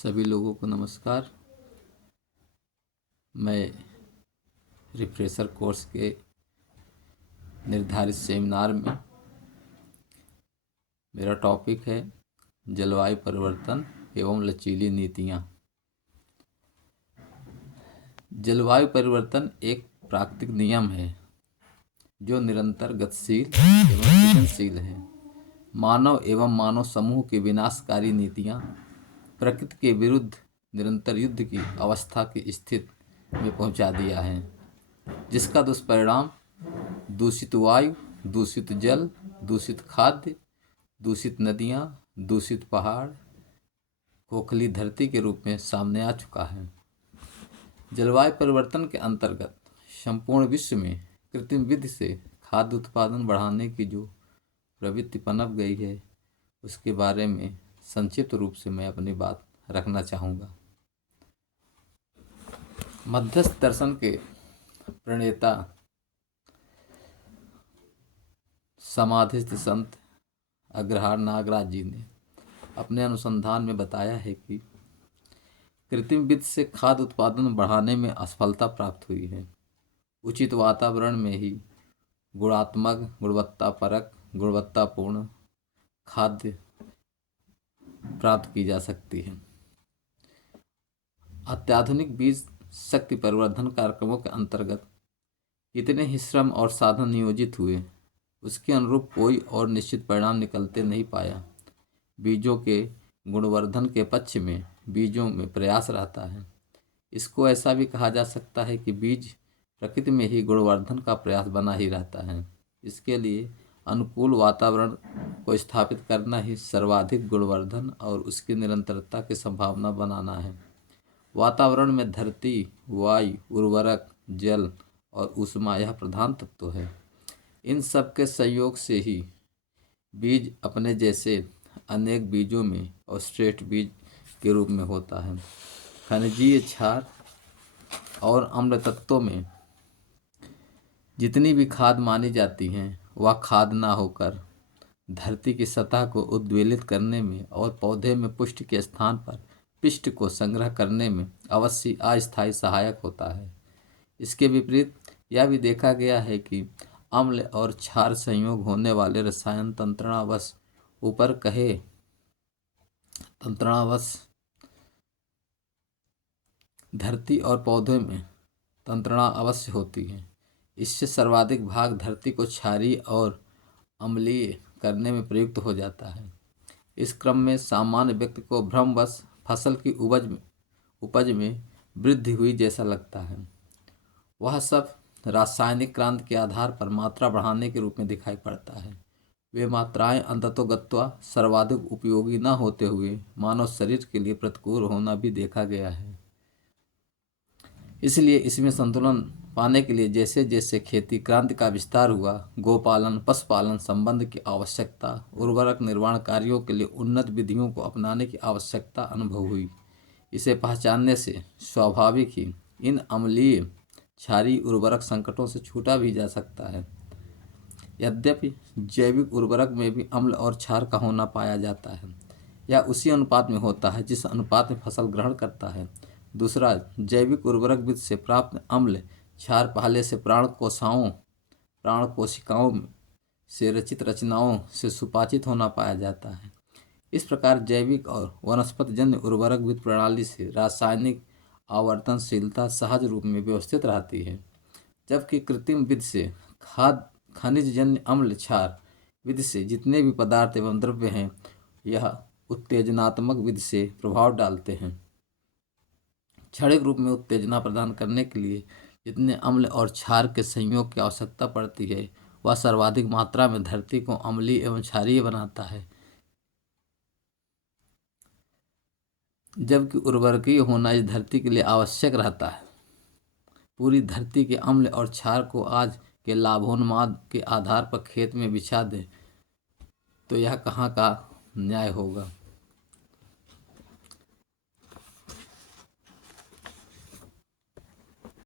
सभी लोगों को नमस्कार। मैं रिफ्रेशर कोर्स के निर्धारित सेमिनार में मेरा टॉपिक है जलवायु परिवर्तन एवं लचीली नीतियाँ। जलवायु परिवर्तन एक प्राकृतिक नियम है जो निरंतर गतिशील एवं सृजनशील है। मानव एवं मानव समूह की विनाशकारी नीतियाँ प्रकृति के विरुद्ध निरंतर युद्ध की अवस्था की स्थिति में पहुंचा दिया है, जिसका दुष्परिणाम दूषित वायु, दूषित जल, दूषित खाद्य, दूषित नदियाँ, दूषित पहाड़, खोखली धरती के रूप में सामने आ चुका है। जलवायु परिवर्तन के अंतर्गत संपूर्ण विश्व में कृत्रिम विधि से खाद्य उत्पादन बढ़ाने की जो प्रवृत्ति पनप गई है, उसके बारे में संक्षिप्त रूप से मैं अपनी बात रखना चाहूँगा। मध्यस्थ दर्शन के प्रणेता समाधिस्थ संत अग्रहार नागराज जी ने अपने अनुसंधान में बताया है कि कृत्रिम विधि से खाद्य उत्पादन बढ़ाने में असफलता प्राप्त हुई है। उचित वातावरण में ही गुणात्मक, गुणवत्तापरक, गुणवत्तापूर्ण खाद्य प्राप्त की जा सकती है। अत्याधुनिक बीज शक्ति परिवर्धन कार्यक्रमों के अंतर्गत इतने ही श्रम और साधन नियोजित हुए, उसके अनुरूप कोई और निश्चित परिणाम निकलते नहीं पाया। बीजों के गुणवर्धन के पक्ष में बीजों में प्रयास रहता है। इसको ऐसा भी कहा जा सकता है कि बीज प्रकृति में ही गुणवर्धन का प्रयास बना ही रहता है। इसके लिए अनुकूल वातावरण को स्थापित करना ही सर्वाधिक गुणवर्धन और उसकी निरंतरता की संभावना बनाना है। वातावरण में धरती, वायु, उर्वरक, जल और ऊष्मा यह प्रधान तत्व है। इन सब के संयोग से ही बीज अपने जैसे अनेक बीजों में और श्रेष्ठ बीज के रूप में होता है। खनिजीय क्षार और अम्ल तत्वों में जितनी भी खाद मानी जाती हैं, वह खाद ना होकर धरती की सतह को उद्वेलित करने में और पौधे में पुष्टि के स्थान पर पिष्ट को संग्रह करने में अवश्य अस्थायी सहायक होता है। इसके विपरीत यह भी देखा गया है कि अम्ल और क्षार संयोग होने वाले रसायन तंत्रणावश ऊपर कहे तंत्रणावश धरती और पौधे में तंत्रणा अवश्य होती है। इससे सर्वाधिक भाग धरती को क्षारीय और अम्लीय करने में प्रयुक्त हो जाता है। इस क्रम में सामान्य व्यक्ति को भ्रमवश फसल की उपज में वृद्धि हुई जैसा लगता है। वह सब रासायनिक क्रांति के आधार पर मात्रा बढ़ाने के रूप में दिखाई पड़ता है। वे मात्राएं अंततोगत्वा सर्वाधिक उपयोगी न होते हुए मानव शरीर के लिए प्रतिकूल होना भी देखा गया है। इसलिए इसमें संतुलन पाने के लिए जैसे जैसे खेती क्रांति का विस्तार हुआ, गोपालन, पशुपालन संबंध की आवश्यकता, उर्वरक निर्माण कार्यों के लिए उन्नत विधियों को अपनाने की आवश्यकता अनुभव हुई। इसे पहचानने से स्वाभाविक ही इन अम्लीय क्षारीय उर्वरक संकटों से छूटा भी जा सकता है। यद्यपि जैविक उर्वरक में भी अम्ल और क्षार का होना पाया जाता है। यह उसी अनुपात में होता है जिस अनुपात में फसल ग्रहण करता है। दूसरा, जैविक उर्वरक विधि से प्राप्त अम्ल क्षार पहले से प्राण कोशिकाओं से रचित रचनाओं से सुपाचित होना पाया जाता है। इस प्रकार जैविक और वनस्पतिजन्य उर्वरक विधि प्रणाली से रासायनिक आवर्तनशीलता सहज रूप में व्यवस्थित रहती है, जबकि कृत्रिम विधि से खनिजजन्य अम्ल क्षार विधि से जितने भी पदार्थ एवं द्रव्य हैं, यह उत्तेजनात्मक विधि से प्रभाव डालते हैं। क्षणिक रूप में उत्तेजना प्रदान करने के लिए जितने अम्ल और क्षार के संयोग की आवश्यकता पड़ती है, वह सर्वाधिक मात्रा में धरती को अम्लीय एवं क्षारीय बनाता है, जबकि उर्वरकीय होना इस धरती के लिए आवश्यक रहता है। पूरी धरती के अम्ल और क्षार को आज के लाभोन्माद के आधार पर खेत में बिछा दें तो यह कहाँ का न्याय होगा।